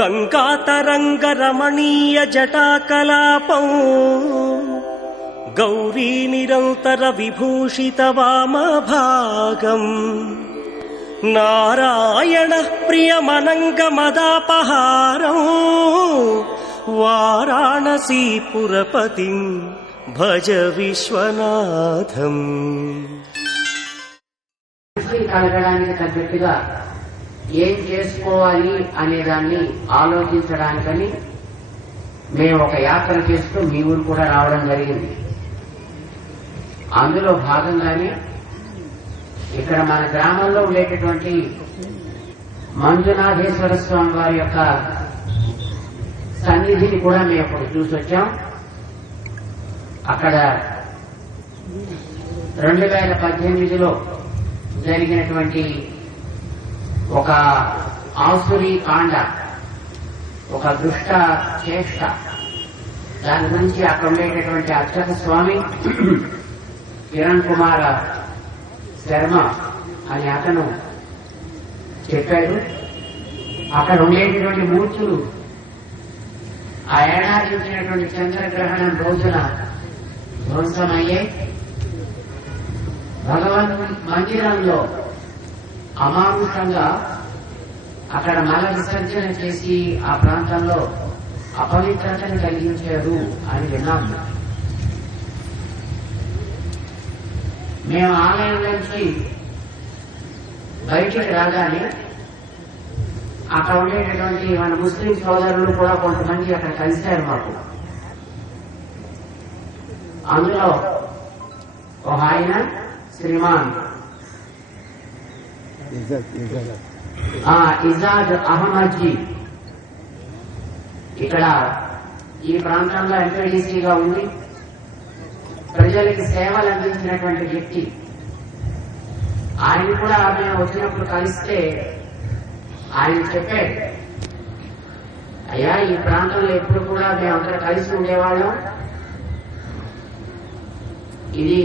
గంగాతరంగ రమణీయ జటాకలాపం గౌరీ నిరంతర విభూషిత వామభాగం నారాయణ ప్రియమనంగ మదాపహారం వారాణసీపురపతిం భజ విశ్వనాథం. కలగడానికి తగ్గట్టుగా ఏం చేసుకోవాలి అనే దాన్ని ఆలోచించడానికని మేము ఒక యాత్ర చేస్తూ మీ ఊరు కూడా రావడం జరిగింది. అందులో భాగంగానే ఇక్కడ మన గ్రామంలో ఉండేటటువంటి మంజునాథేశ్వర స్వామి వారి యొక్క సన్నిధిని కూడా మేము ఇప్పుడు చూసొచ్చాం. అక్కడ 2018లో జరిగినటువంటి ఒక ఆసురీ కాండ, ఒక దుష్ట చేష్ట, దాని గురించి అక్కడ ఉండేటటువంటి అర్చక స్వామి కిరణ్ కుమార్ శర్మ అని అతను చెప్పాడు. అక్కడ ఉండేటటువంటి మూర్తులు ఆ ఏడాది వచ్చినటువంటి చంద్రగ్రహణం రోజున ధ్వంసమయ్యే, భగవన్ మందిరంలో అమానుషంగా అక్కడ మల విసర్జన చేసి ఆ ప్రాంతంలో అపవిత్రతను కలిగించారు అని విన్నాం. మేము ఆలయం నుంచి బయటికి రాగానే అక్కడ ఉండేటటువంటి మన ముస్లిం సోదరులు కూడా కొంతమంది అక్కడ కలిశారు మాకు. అందులో ఒక ఆయన శ్రీమాన్ ఇజాద్ అహ్మద్ జీ ఇక్కడ ఈ ప్రాంతంలో ఎంపీడీసీగా ఉండి ప్రజలకి సేవలు అందించినటువంటి వ్యక్తి. ఆయన కూడా మేము వచ్చినప్పుడు కలిస్తే ఆయన చెప్పాడు, అయ్యా ఈ ప్రాంతంలో ఎప్పుడు కూడా మేము అక్కడ కలిసి ఉండేవాళ్ళం, ఇది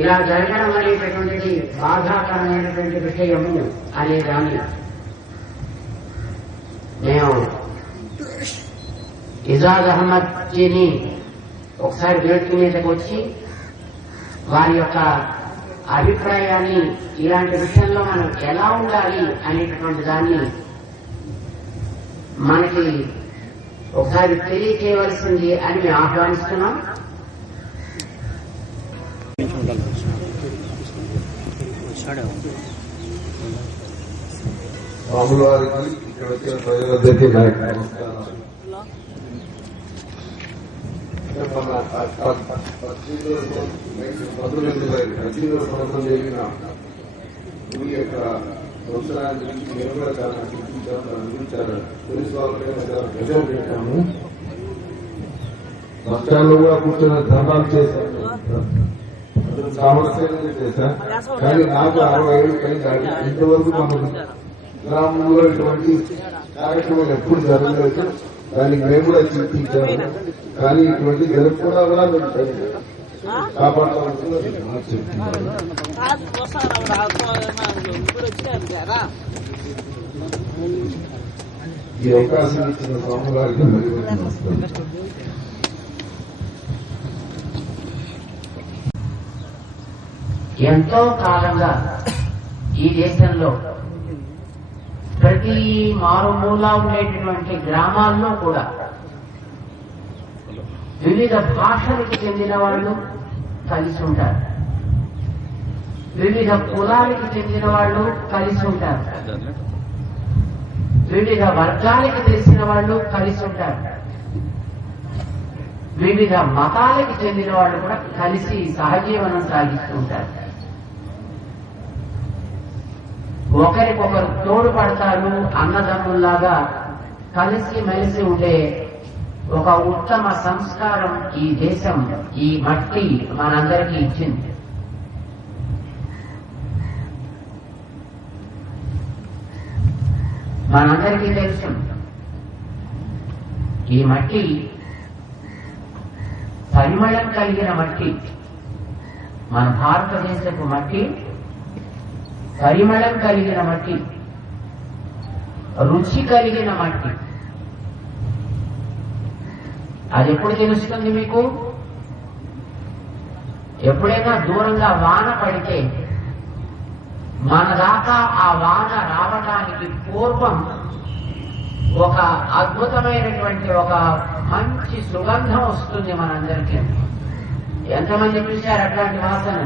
ఇలా జరగడం అనేటటువంటిది బాధాకరమైనటువంటి విషయము అనేదాన్ని మేము ఇజాద్ అహ్మద్ జీని ఒకసారి వేదిక మీదకి వచ్చి వారి యొక్క అభిప్రాయాన్ని ఇలాంటి విషయంలో మనం ఎలా ఉండాలి అనేటటువంటి దాన్ని మనకి ఒకసారి తెలియజేయవలసింది అని మేము ఆహ్వానిస్తున్నాం. స్వాములవారికి ఇక్కడ వచ్చిన ప్రజలందరికీ నమస్కారం. సంవత్సరం జరిగిన ఈ యొక్క సంవత్సరాన్ని గురించి నిలబడతాను చూపించారు. పోలీసు వాళ్ళకి ప్రజలు పెట్టాము. బస్టాండ్లో కూడా కూర్చొని ధర్నాలు చేశాను, సామరస్యంగా చేశాను. కానీ నాకు 60 ఏళ్ళు కలిగి ఇంతవరకు మన గ్రామంలో ఇటువంటి కార్యక్రమాలు ఎప్పుడు జరగలేదు. దానికి మేము కూడా చింతించాము. కానీ ఇటువంటి జరగకుండా కూడా కాపాడుకోవాల్సిన ఈ అవకాశం ఇచ్చిన స్వామి గారికి ఎంతో కాలంగా ఈ దేశంలో ప్రతి మారుమూల ఉండేటటువంటి గ్రామాల్లో కూడా వివిధ భాషలకు చెందిన వాళ్ళు కలిసి ఉంటారు, వివిధ కులాలకు చెందిన వాళ్ళు కలిసి ఉంటారు, వివిధ వర్గాలకు తెలిసిన వాళ్ళు కలిసి ఉంటారు, వివిధ మతాలకు చెందిన వాళ్ళు కూడా కలిసి సహజీవనం సాగిస్తూ ఉంటారు. ఒకరికొకరు తోడ్పడతారు, అన్నదమ్ముల్లాగా కలిసి మెలిసి ఉండే ఒక ఉత్తమ సంస్కారం ఈ దేశం, ఈ మట్టి మనందరికీ ఇచ్చింది. మనందరికీ తెలుసు ఈ మట్టి పరిమళం కలిగిన మట్టి. మన భారతదేశపు మట్టి పరిమళం కలిగిన మట్టి. రుచి కలిగిన మట్టి. అది ఎప్పుడు తెలుస్తుంది మీకు? ఎప్పుడైనా దూరంగా వాన పడితే మన దాకా ఆ వాన రావడానికి పూర్వం ఒక అద్భుతమైనటువంటి ఒక మంచి సుగంధం వస్తుంది మనందరికీ. ఎంతమంది చూశారు అట్లాంటి వాసన?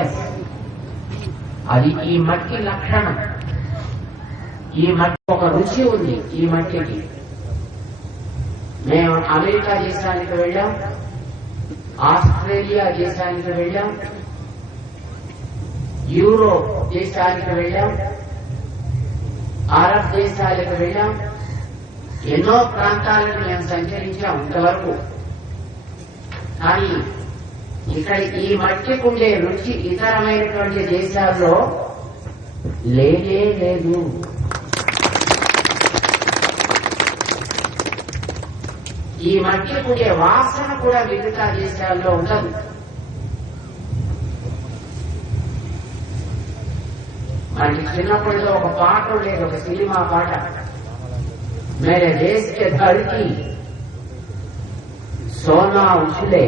ఎస్, అది ఈ మట్టి లక్షణం. ఈ మట్టి ఒక రుచి ఉంది ఈ మట్టికి. మేము అమెరికా దేశానికి వెళ్ళాం, ఆస్ట్రేలియా దేశానికి వెళ్ళాం, యూరోప్ దేశానికి వెళ్ళాం, అరబ్ దేశాలకు వెళ్ళాం. ఎన్నో ప్రాంతాలను మేము సంచరించాం ఇంతవరకు. కానీ ఇక్కడ ఈ మట్టికి ఉండే రుచి ఇతరమైనటువంటి దేశాల్లో లేనే లేదు. ఈ మట్టికి ఉండే వాసన కూడా మిగతా దేశాల్లో ఉండదు. మనకి చిన్నప్పుడు ఒక పాట ఉండేది, ఒక సినిమా పాట, మేరే దేశ్ కే ధరతీ సోనా ఉछले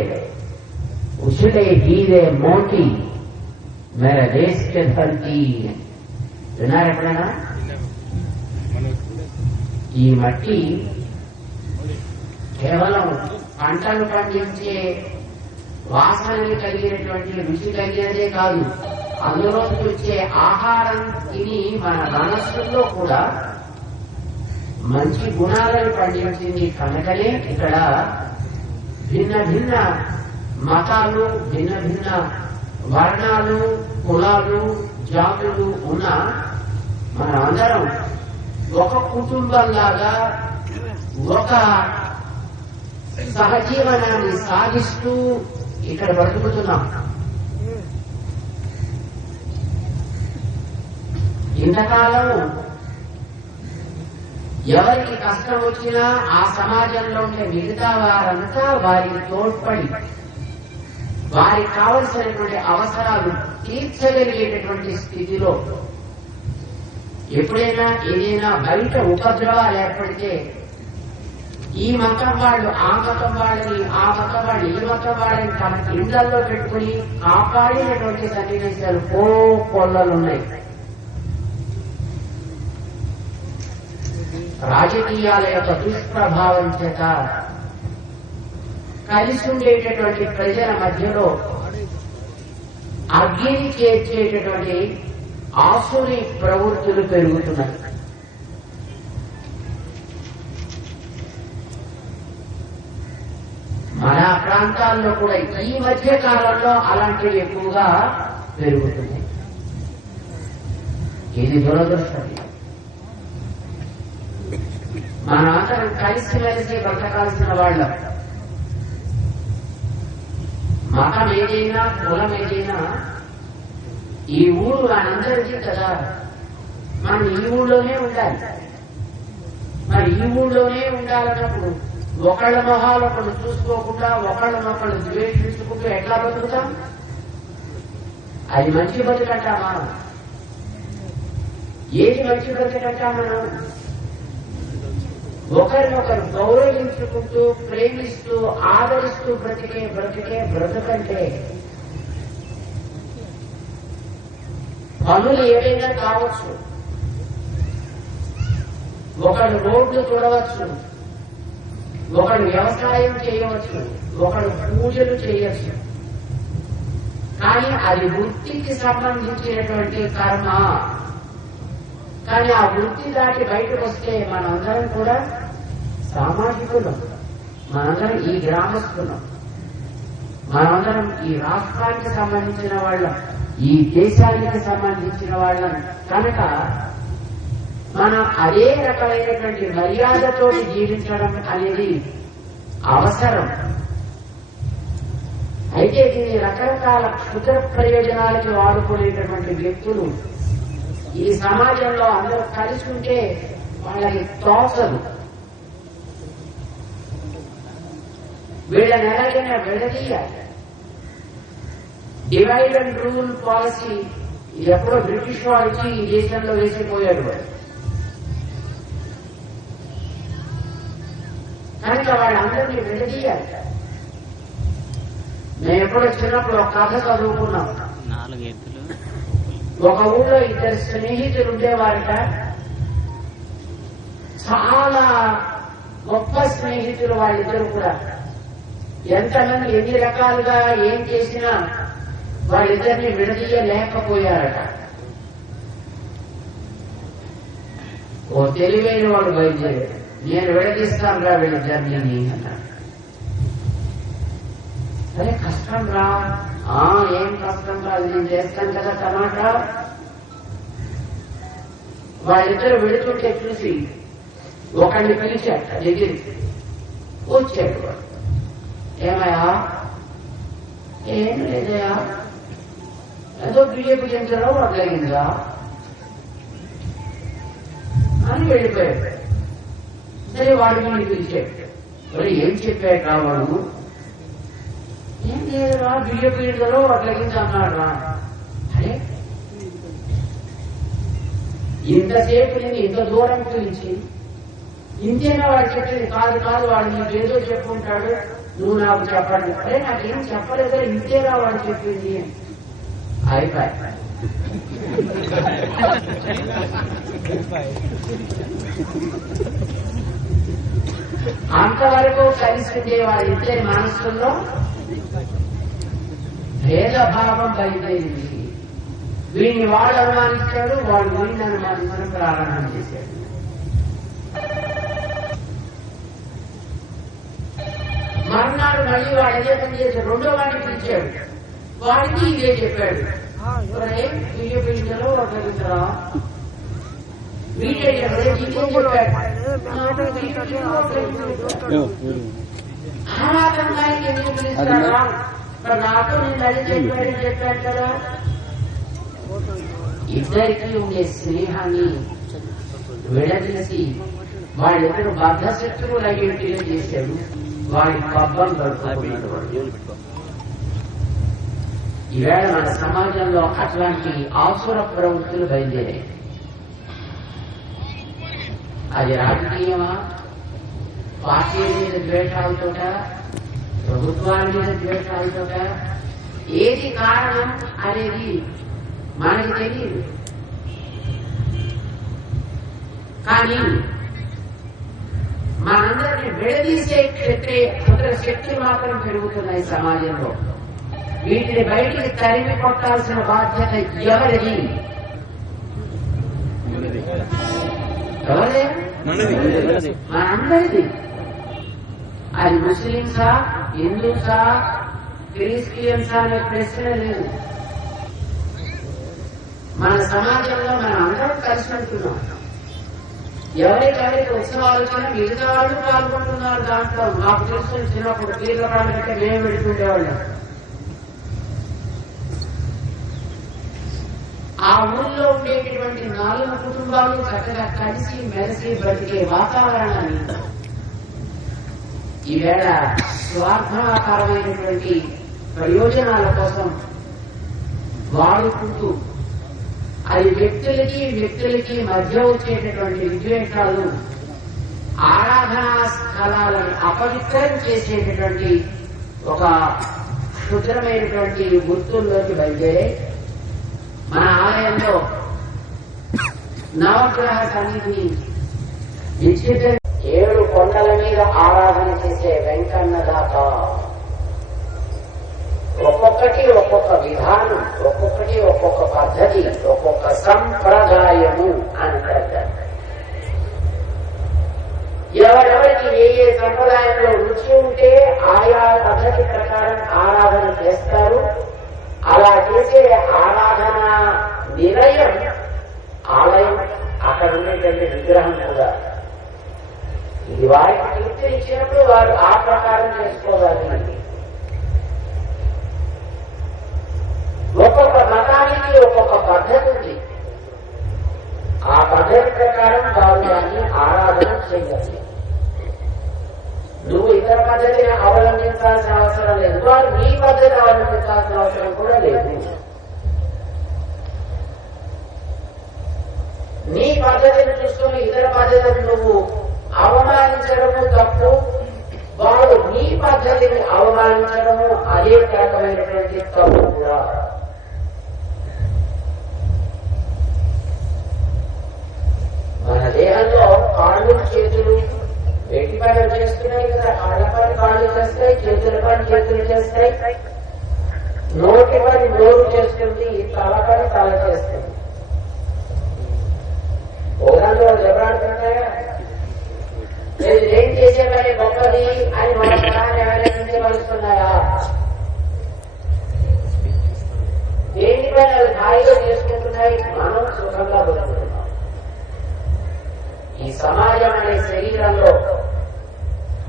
उछले हीरे मोती मेरा देश के धरती. విన్నారా ఎప్పుడైనా? ఈ మట్టి కేవలం పంటలు పండించే వాసనని కలిగినటువంటి రుచి కలిగినదే కాదు, అందులో వచ్చే ఆహారం తిని మన మనస్సులో కూడా మంచి గుణాలను పండించింది. కనుకనే ఇక్కడ భిన్న భిన్న మతాలు, భిన్న భిన్న వర్ణాలు, కులాలు, జాతులు ఉన్న మన అందరం ఒక కుటుంబంలాగా ఒక సహజీవనాన్ని సాగిస్తూ ఇక్కడ బ్రతుకుతున్నాం. ఇంతకాలం ఎవరికి కష్టం వచ్చినా ఆ సమాజంలో ఉండే మిగతా వారంతా వారికి తోడ్పడి వారికి కావలసినటువంటి అవసరాలు తీర్చగలిగేటటువంటి స్థితిలో, ఎప్పుడైనా ఏదైనా బయట ఉపద్రవాలు ఏర్పడితే ఈ మతం వాళ్ళు ఆ మతం వాళ్ళని, ఆ మతం వాళ్ళు ఈ మతం వాళ్ళని తమ ఇళ్లలో పెట్టుకుని కాపాడినటువంటి సన్నివేశాలు కోళ్ళలున్నాయి. రాజకీయాల యొక్క దుష్ప్రభావం చేత కలిసి ఉండేటటువంటి ప్రజల మధ్యలో అగ్ని చేర్చేటటువంటి ఆసురి ప్రవృత్తులు పెరుగుతున్నాయి. మన ప్రాంతాల్లో కూడా ఈ మధ్య కాలంలో అలాంటివి ఎక్కువగా పెరుగుతున్నాయి. ఇది దురదృష్టం. మనందరం కలిసిమెలిసి బ్రతకాల్సిన వాళ్ళం. మతం ఏదైనా, కులం ఏదైనా ఈ ఊరు మనందరికీ కదా. మనం ఈ ఊళ్ళోనే ఉండాలి. మరి ఈ ఊళ్ళోనే ఉండాలన్నప్పుడు ఒకళ్ళ మొహాలు ఒకళ్ళు చూసుకోకుండా ఒకళ్ళనొకళ్ళు ద్వేషించుకుంటూ ఎట్లా బతుకుతాం? అది మంచి బతుకంటామా? ఏది మంచి బతుకంటా? మనం ఒకరినొకరు గౌరవించుకుంటూ ప్రేమిస్తూ ఆదరిస్తూ బ్రతికే బ్రతుకంటే పనులు ఏవైనా కావచ్చు. ఒకడు రోడ్లు చూడవచ్చు, ఒకడు వ్యవసాయం చేయవచ్చు, ఒకడు పూజలు చేయవచ్చు. కానీ అది వృత్తికి సంబంధించినటువంటి కర్మ. కానీ ఆ వృత్తి దాటి బయటకు వస్తే మనందరం కూడా సామాజికులం, మనందరం ఈ గ్రామస్తులం, మనందరం ఈ రాష్ట్రానికి సంబంధించిన వాళ్ళం, ఈ దేశానికి సంబంధించిన వాళ్ళం. కనుక మనం అదే రకమైనటువంటి మర్యాదతో జీవించడం అనేది అవసరం. అయితే దీన్ని రకరకాల క్షుద్ర ప్రయోజనాలకి వాడుకునేటటువంటి వ్యక్తులు ఈ సమాజంలో అందరూ కలిసి ఉంటే వాళ్ళకి తోచదు. వీళ్ళని ఎలాగైనా విడదీయాలి. డివైడ్ అండ్ రూల్ పాలసీ ఎప్పుడో బ్రిటిష్ వాడికి ఈ దేశంలో వేసిపోయాడు. కనుక వాళ్ళందరినీ విడదీయాలి. మేము ఎప్పుడో చిన్నప్పుడు ఒక కథ చదువుకున్నాం. ఒక ఊళ్ళో 2 స్నేహితులు ఉండేవారట. చాలా గొప్ప స్నేహితులు వాళ్ళిద్దరు కూడా. ఎంతమంది ఎన్ని రకాలుగా ఏం చేసినా వాళ్ళిద్దరిని విడదీయలేకపోయారట. ఓ తెలివైన వాడు బయలుదేరాడు. నేను విడదీస్తాను రా వీళ్ళిద్దరిని అన్నాడు. అరే కష్టం రా. ఏం కష్టం రా, నేను చేస్తాను కదా టమాటా. వాళ్ళిద్దరు విడుతుంటే చూసి ఒకడిని పిలిచాట దగ్గరికి. వచ్చాడు వాడు. ఏమయ్యా? ఏం లేదయా, ఏదో బియ్యపు గింజలో వడ్లగిందా అని వెళ్ళిపోయాడు. సరే వాడు వీడిని పిలిచాడు. మరి ఏం చెప్పాడు రా వాడు? ఏం లేదురా, బియ్యపు గింజలో వడ్లగింజ అన్నాడు రా. అరే ఇంతసేపు నేను ఇంత దూరం పిలిచి ఇంతేనా వాడు చెప్పేది? కాదు కాదు, వాడు నీకు ఏదో చెప్పుకుంటాడు, నువ్వు నాకు చెప్పండి. అరే నాకేం చెప్పలేదా, ఇంతేనా వాడు చెప్పింది. అయిపోయి అంతవరకు కలిసి ఉండే వాళ్ళిద్దరి మనస్సుల్లో భేదభావం బయలుదేరింది. వీడిని వాడు అనుమానించాడు, వాడు వీడిని అనుమానించడం ప్రారంభం చేశాడు. మర్నాడు మళ్ళీ వాడు ఇదే పని చేశాడు. రెండో వాడిని పిలిచాడు. వాడికి ఇదే చెప్పాడు. వీడియో పిలిచారో ఒకరించరా వీడియో చెప్పాడు. ఆరాధనకి ఎందుకు పిలుస్తారా? నాతో నేను అది చెప్పాడు కదా. ఇద్దరికి ఉండే స్నేహాన్ని విడదీసి వాళ్ళిద్దరు బద్ధశత్రువులు అయ్యేట్టుగా చేశాడు. వాడి పబ్బం గడుపుకున్నాడు. ఈవేళ మన సమాజంలో అట్లాంటి ఆసుర ప్రవృత్తులు బయలుదేరాయి. అది రాజకీయమా, పార్టీల మీద ద్వేషాలతోట, ప్రభుత్వాల మీద ద్వేషాలతోట, ఏది కారణం అనేది మనకి తెలియదు. కానీ మనందరినీ విడదీసే శక్తి మాత్రం పెరుగుతున్నాయి సమాజంలో. వీటిని బయటికి తరిమి కొట్టాల్సిన బాధ్యత ఎవరిది? ఎవరిది? మనందరిది. అది ముస్లింసా, హిందూసా, క్రిస్టియన్సా అనే ప్రశ్న లేదు. మన సమాజంలో మనం అందరం కలిసి ఉంటున్నాం. ఎవరికెవరికి ఉత్సవాలు వచ్చినా మిగతా వాళ్ళు పాల్గొంటున్నారు దాంట్లో. మాకు తెలుసు చిన్నప్పుడు పీర్ల పండుగ మేము పెడుతుండేవాళ్ళం. ఆ ఊళ్ళో ఉండేటటువంటి 4 కుటుంబాలు చక్కగా కలిసి మెలిసి బ్రతికే వాతావరణాన్ని ఈవేళ స్వార్థాపరమైనటువంటి ప్రయోజనాల కోసం వాడుకుంటూ అది వ్యక్తులకి మధ్య వచ్చేటటువంటి విద్వేషాలు, ఆరాధనా స్థలాలను అపవిత్రం చేసేటటువంటి ఒక క్షుద్రమైనటువంటి వృత్తుల్లోకి బయలుదేరే మన ఆలయంలో నవగ్రహ సన్నిధిని నిశ్చిత 7 కొండల మీద ఆరాధన చేసే వెంకన్న దాకా ఒక్కొక్కటి ఒక్కొక్క విధానం, ఒక్కొక్కటి ఒక్కొక్క పద్ధతి, ఒక్కొక్క సంప్రదాయము అంటారు. ఎవరెవరికి ఏ సంప్రదాయంలో రుచి ఉంటే ఆయా పద్ధతి ప్రకారం ఆరాధన చేస్తారు. అలా చేసే ఆరాధన నిలయం ఆలయం, అక్కడ ఉండేటువంటి విగ్రహం కూడా. ఇది వారికి తృప్తి ఇచ్చినప్పుడు వారు ఆ ప్రకారం చేసుకోవాలి. ఒక్కొక్క మతానికి ఒక్కొక్క పద్ధతి ఉంది. ఆ పద్ధతి ప్రకారం వారు దాన్ని ఆరాధన చేయాలి. నువ్వు ఇతర పద్ధతిని అవలంబించాల్సిన అవసరం లేదు. వారు నీ పద్ధతి అవలంబించాల్సిన అవసరం కూడా లేదు. నీ పద్ధతిని చూసుకుని ఇతర పద్ధతిని నువ్వు అవమానించడము తప్పు, నీ పద్ధతిని అవమానించడము అదే రకమైనటువంటి తప్పు కూడా. మన దేహంలో కాళ్ళు చేతులు వేటి పనులు చేస్తున్నాయి కదా, కాళ్ళ పని కాళ్ళు చేస్తాయి, చేతుల పని చేతులు చేస్తాయి, నోటి పని నోరు చేస్తుంది, తల పని తల చేస్తుంది. ఓదాంలో దెబ్బలాడుతున్నాయా? ఏం చేసే పని గొప్పది అని మన ఎవరైనా కలుస్తున్నాయా? దేని పని అది హాయిగా చేసుకుంటున్నాయి, మనం సుఖంగా బతుకుతున్నాం. ఈ సమాజం అనే శరీరంలో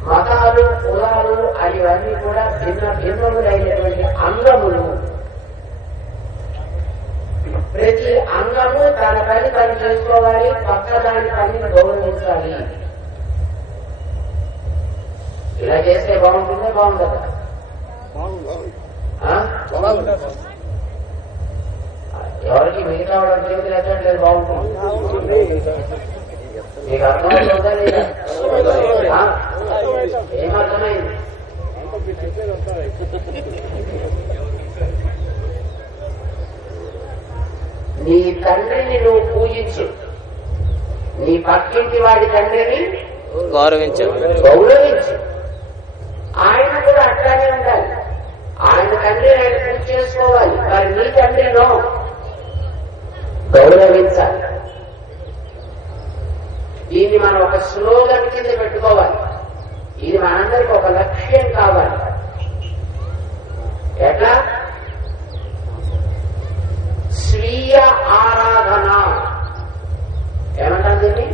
మతాలు కులాలు అనేవన్నీ కూడా భిన్న భిన్నములైనటువంటి అంగములు. ప్రతి అంగము తన పని తను చేసుకోవాలి, పక్క దాని పనిని గౌరవించాలి. ఇలా చేస్తే బాగుంటుందా బాగుంటుందా? ఎవరికి మిగతా వాళ్ళకి చేతులు ఎత్తట్లేదు, బాగుంటుంది. మీకు అర్థమవుతుందా లేదా? ఏమర్థమైంది? నీ తండ్రిని నువ్వు పూజించు, నీ పక్కింటి వాడి తండ్రిని గౌరవించు. ఆయన కూడా అట్లానే ఉండాలి. ఆయన తండ్రి ఆయన పూజ చేసుకోవాలి, మరి నీ తండ్రినో గౌరవించాలి. దీన్ని మనం ఒక స్లోగన్ కింద పెట్టుకోవాలి. ఇది మనందరికి ఒక లక్ష్యం కావాలి. ఎట్లా? స్వీయ ఆరాధన. ఏమంటారు దీన్ని?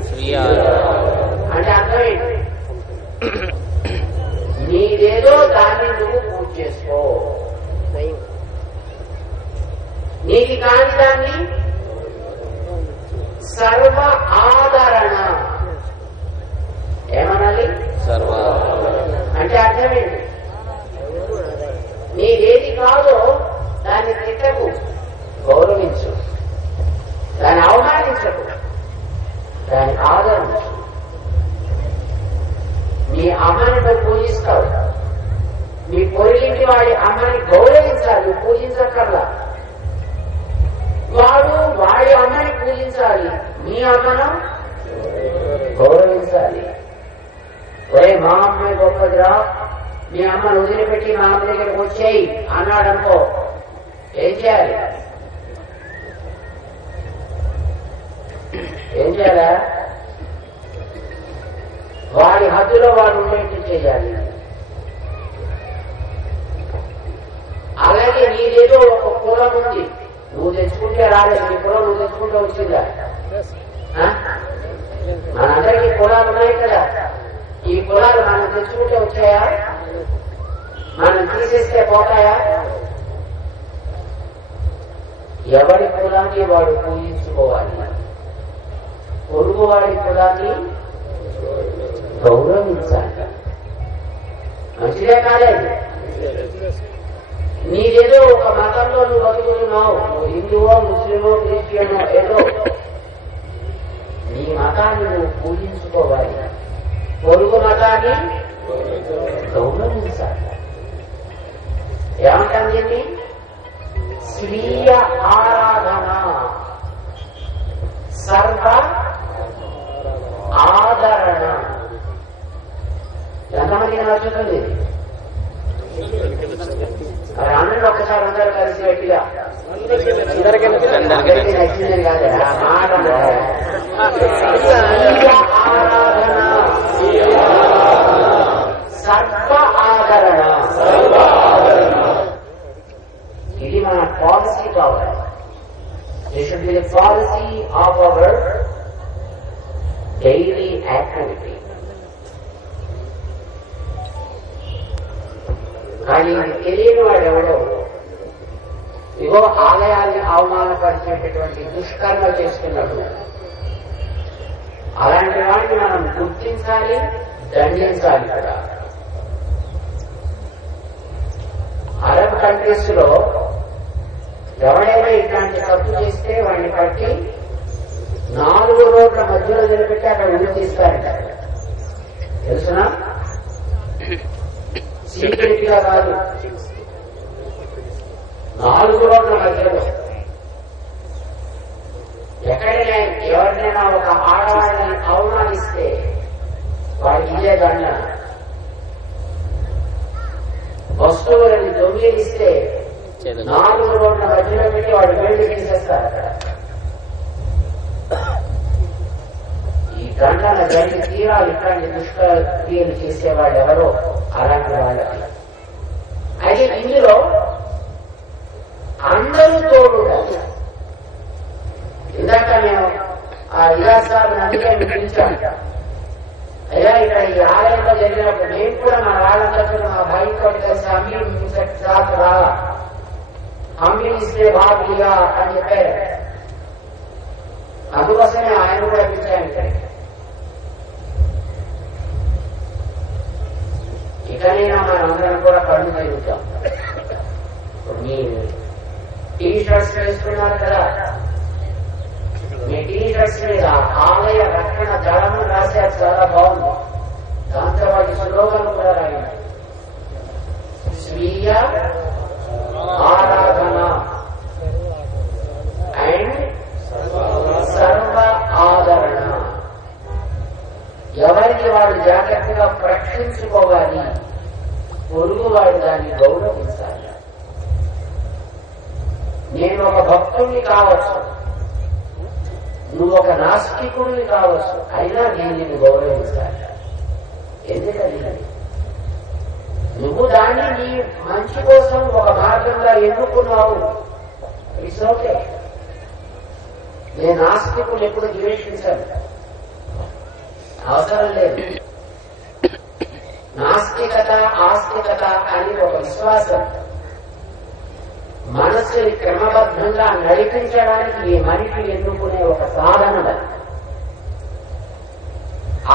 అంటే అర్థం ఏంటి? నీదేదో దాన్ని నువ్వు పూజ చేసుకో, నీది కాని దాన్ని సర్వ ఆదరణ. ఏమనాలి? సర్వ అంటే అర్థం ఏంటి? నీదేది కాదో దాన్ని తిట్టకు, గౌరవించు. దాన్ని అవమానించకు, దాన్ని ఆదరించు. నీ అమ్మని నువ్వు పూజిస్తావు, నీ పొరిగింటి వాడి అమ్మని గౌరవించాలి, పూజించక్కర్లా. వాడు వాడి అమ్మని పూజించాలి, నీ అమ్మను గౌరవించాలి. ఒరే మా అమ్మాయి గొప్పదిరా, మీ అమ్మను వదిలిపెట్టి మా అమ్మ దగ్గరకు వచ్చేయి అన్నాడనుకో, ఏం చేయాలి? ఏం చేయాలా? వాడి హద్దులో వాడు ఉండేట్టు చేయాలి. అలాగే నీదేదో ఒక కులం ఉంది, నువ్వు తెచ్చుకుంటే రాలేదు, నీ కులం నువ్వు తెచ్చుకుంటే వచ్చిందా? మనందరికీ కులాలు ఉన్నాయి కదా, ఈ కులాలు మనం తెచ్చుకుంటే వచ్చాయా? మనం తీసేస్తే పోతాయా? ఎవరి కులాన్ని వాడు పూజించుకోవాలి, పొరుగు వాడి కులాన్ని గౌరవించాలి. మంచిదే కాలేదు. నీదేదో ఒక మతంలో నువ్వు బతుకుతున్నావు, నువ్వు హిందువో ముస్లిమో క్రిస్టియనో ఏదో, నీ మతాన్ని నువ్వు పూజించుకోవాలి, పొరుగు మతాన్ని గౌరవించాలి. ఏమంటాం దీన్ని? స్వీయ ఆరాధన, సర్వ ఆదరణ. ఎంతమందికి నచ్చుతుంది? అనండి ఒక్కసారి అందరూ కలిసి గట్టిగా. నచ్చిందని కాదు మాట. ఆరాధన, సర్వ ఆదరణ, ఇది మన పాలసీ కావాలి. This should be the policy of our daily activity. కానీ తెలియని వాడెవడో ఇగో ఆలయాన్ని అవమానపరిచేటటువంటి దుష్కర్మ చేస్తున్నాడు. అలాంటి వాటిని మనం గుర్తించాలి, దండించాలి కూడా. అరబ్ కంట్రీస్ లో ఎవడైనా ఇట్లాంటి తప్పు చేస్తే వాడిని పట్టి 4 రోడ్ల మధ్యలో నిలబెట్టి అక్కడ ఉరి తీస్తారంట. తెలుసునా? సీక్రెట్ గా కాదు, 4 రోడ్ల మధ్యలో. ఎక్కడైనా ఎవరినైనా ఒక ఆడవాళ్ళని అవమానిస్తే వాడికి ఇదే దండ. వస్తువులని దొంగిలిస్తే 4 రోడ్ల మధ్యలో పెట్టి వాడు వేడి తీసేస్తారు. అక్కడ ఈ దండన జరిగి తీరాలు ఇట్లాంటి దుష్క్రియలు చేసేవాళ్ళు ఎవరో అలాంటి వాళ్ళకి. అయితే ఇందులో అందరూ తోడు. ఇందాక మేము ఆ ఇలాసాలు అందుకే పిలిచాం. అయ్యా ఇక్కడ ఈ ఆలయంలో జరిగినప్పుడు మేము కూడా మా వాళ్ళందరూ మా భార్యతో కలిసి అమ్మి ఇస్తే బాబుగా అని చెప్పారు. అందుకోసమే ఆయన కూడా పిలిచాను. ఇకనైనా మనందరం కూడా కళ్ళు తిరుగుతాం. మీ టీ షర్ట్స్ వేసుకున్నారు కదా, మీ టీ షర్ట్స్ మీద ఆలయ రక్షణ దళము రాశారు, చాలా బాగుంది. దాంతో వాటి స్లోగన్ కూడా రాయండి, స్వీయ ఆరాధన అండ్ సర్వ ఆదరణ. ఎవరికి వాడు జాగ్రత్తగా రక్షించుకోవాలి, పొరుగు వాడు దాన్ని గౌరవించాలి. నేను ఒక భక్తుడిని కావచ్చు, నువ్వు ఒక నాస్తికుడిని కావచ్చు, అయినా నేను నిన్ను గౌరవించాలి. ఎందుకని నువ్వు దాన్ని నీ మంచి కోసం ఒక మార్గంగా ఎన్నుకున్నావు. It's okay. నేను నాస్తికులు ఎప్పుడు ద్వేషించాను, అవసరం లేదు. నాస్తికత ఆస్తికత అని ఒక విశ్వాసం మనస్సుని క్రమబద్ధంగా నడిపించడానికి ఈ మనిషి ఎన్నుకునే ఒక సాధన.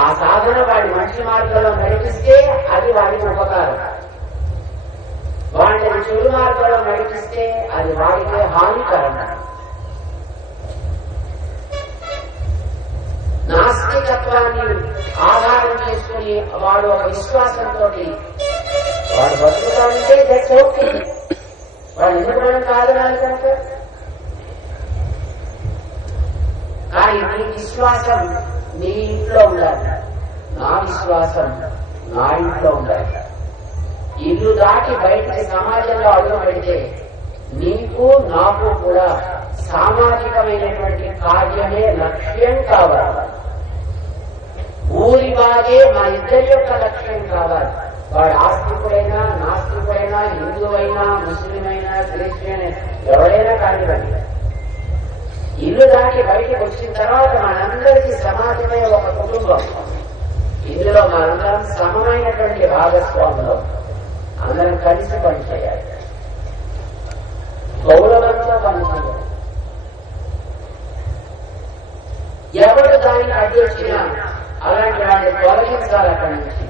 ఆ సాధన వాడి మంచి మార్గంలో నడిపిస్తే అది వాడికి ఉపకారం, వాడిని చెడు మార్గంలో నడిపిస్తే అది వాడికి హానికరం. నాస్తికత్వాన్ని ఆధారం చేసుకుని వాడు ఒక విశ్వాసంతో వాడు బతుకుతా ఉంటే దట్స్ ఓకే. వాడు ఎందుకు మనం కాదనాలి కనుక. కానీ నీ విశ్వాసం నీ ఇంట్లో ఉండాలి, నా విశ్వాసం నా ఇంట్లో ఉండాలి. ఇల్లు దాటి బయటికి సమాజంలో అడుగు పెడితే నీకు నాకు కూడా సామాజికమైనటువంటి కార్యమే లక్ష్యం కావాలి. ఊరి బాగే మా ఇద్దరి యొక్క లక్ష్యం కావాలి. వాడు ఆస్తికుడైనా నాస్తికుడైనా హిందువైనా ముస్లిమైనా క్రిస్టియన్ ఎవరైనా కానివ్వండి, ఇల్లు దాటి బయటకు వచ్చిన తర్వాత మనందరికీ సమాజమే ఒక కుటుంబం. ఇందులో మనందరం సమమైనటువంటి భాగస్వాములు, అందరం కలిసి పనిచేయాలి, గౌరవంతో పనిచేయాలి. ఎవరు దానికి అడ్డొచ్చినా అలాంటి వాడిని తొలగించాలి అక్కడి నుంచి.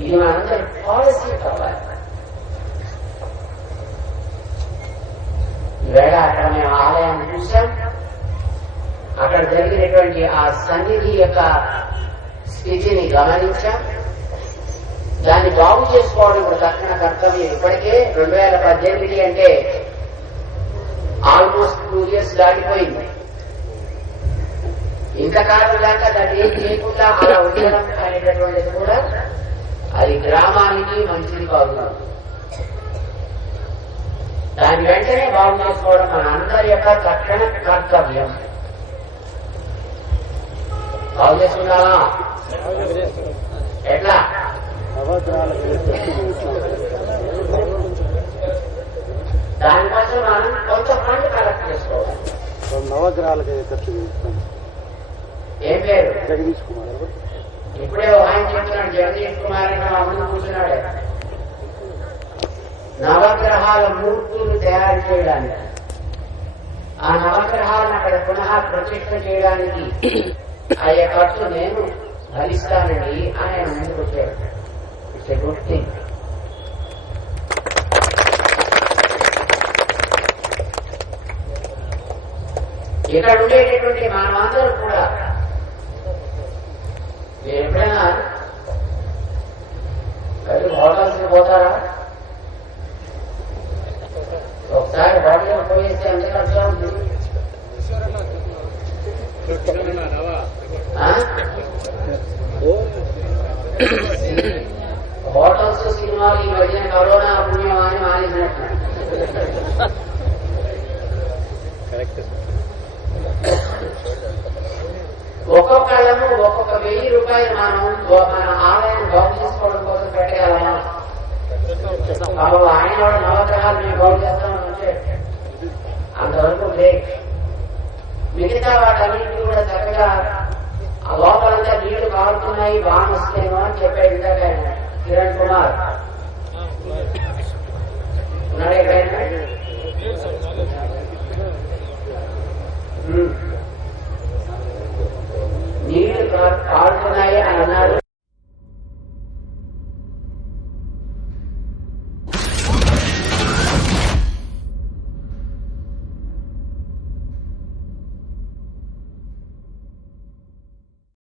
ఇది మనందరి పాలసీ కావాలి. ఈవేళ అక్కడ మేము ఆలయాన్ని చూసాం. అక్కడ జరిగినటువంటి ఆ సన్నిధి యొక్క స్థితిని గమనించాం. దాన్ని బాగు చేసుకోవడం ఇప్పుడు తక్షణ కర్తవ్యం. ఇప్పటికే 2018 అంటే ఆల్మోస్ట్ 2 years దాటిపోయింది. ఇంతకాలం దాకా దాన్ని ఏం చేయకుండా అలా ఉండడం అనేటటువంటిది కూడా అది గ్రామానికి మంచిది కాదు. దాని వెంటనే బాగు చేసుకోవడం మన అందరి యొక్క తక్షణ కర్తవ్యం. బాగు చేసుకున్నావా? ఎట్లా? దానికోసం మనం కొంత ఫండ్ కలెక్ట్ చేసుకోవాలి. నవగ్రహాలకి ఖర్చు చేస్తాం. ఏం పేరు? జగదీష్ కుమార్. ఇప్పుడే ఆయన చెప్తున్నాడు, జగదీష్ కుమార్ అని మా ముందు కూర్చున్నాడు. నవగ్రహాల మూర్తులు తయారు చేయడానికి, ఆ నవగ్రహాలను అక్కడ పునః ప్రతిష్ఠ చేయడానికి అయ్యే ఖర్చు నేను భరిస్తానండి ఆయన ముందుకు వచ్చాడు. It's a good thing. ఇక్కడ ఉండేటటువంటి మనమందరూ కూడా మీరు ఎప్పుడైనా హోటల్కి పోతారా? ఒకసారి హోటల్కి పోయేస్తే ఎంత ఖర్చుగా ఉంటుంది? హోటల్స్ సినిమాలు ఈ మధ్యన కరోనా పుణ్యం అని మానేసినట్టు. ఒక్కొక్కళ్ళము ఒక్కొక్క 1000 రూపాయలు మనం మన ఆదాయం బాగు